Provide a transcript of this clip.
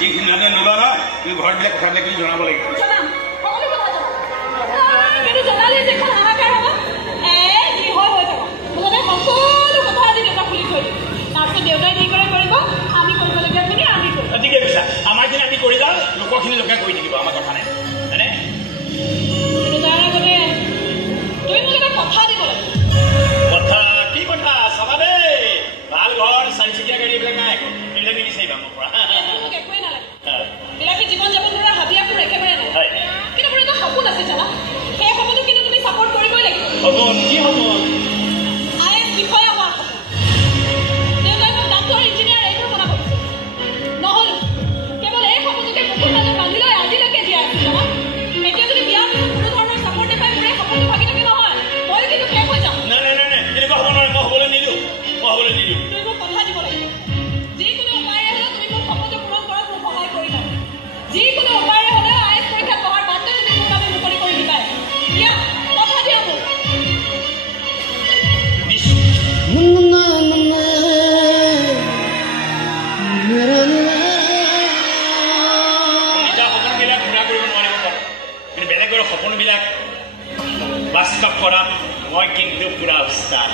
যি সিদ্ধান্ত নোলোৱা ন তুমি ঘৰত দিলে কথাবিলাক তুমি জনাব লাগিব ঠিকে কৈছা আমাৰখিনি আমি কৰি যাওঁ লোকৰখিনি লোকে কৰি থাকিব আমাৰ কথা নাই হয়নে কথা কি কথা চাবা দেই ভাল ঘৰ চাৰিচকীয়া গাড়ী এইবিলাক নাই এইবিলাক নিবিচাৰিবা মোৰ পৰা জীৱন যাপন কৰা হাবিয়াবোৰ একেবাৰে নাই কিন্তু মোৰ এটা সপোন আছে জানা সেই সপোনটো কিন্তু তুমি ছাপোৰ্ট কৰিবই লাগিব সপোন কি সপোন আইন বিষয়া হোৱা সপোন দেউতাই মোক ডাক্তৰ ইঞ্জিনিয়াৰ এইবোৰ বনাব নহ'ল কেৱল এই সপোনটোকে বুকুৰ মাজত বান্ধি লৈ আজিলৈকে জীয়াই আছো জানা এতিয়া যদি বিয়াৰ পিছত কোনো ধৰণৰ ছাপোৰ্ট নাপায় মোৰ এই সপোনটো ভাগি থাকে নহয় ময়ো কিন্তু শেষ হৈ যাম নাই এনেকুৱা হ'ব নোৱাৰে মই হ'বলৈ নিদিওঁ তুমি মোক কথা দিব লাগিব যিকোনো উপায়েৰে হ'লেও তুমি মোক সপোনটো পূৰণ কৰাত মোক সহায় কৰিবা যিকোনো উপায়েৰে হ'লেও আইন পৰীক্ষাত পঢ়াৰ বাদে তুমি মোক আমি মুকলি কৰি দিবা দিয়া কথা দিয়া মোক সপোনবিলাক পূৰা কৰিব নোৱাৰিব পাৰোঁ কিন্তু বেলেগৰ সপোনবিলাক বাস্তৱ কৰাত মই কিন্তু পুৰা উস্তাদ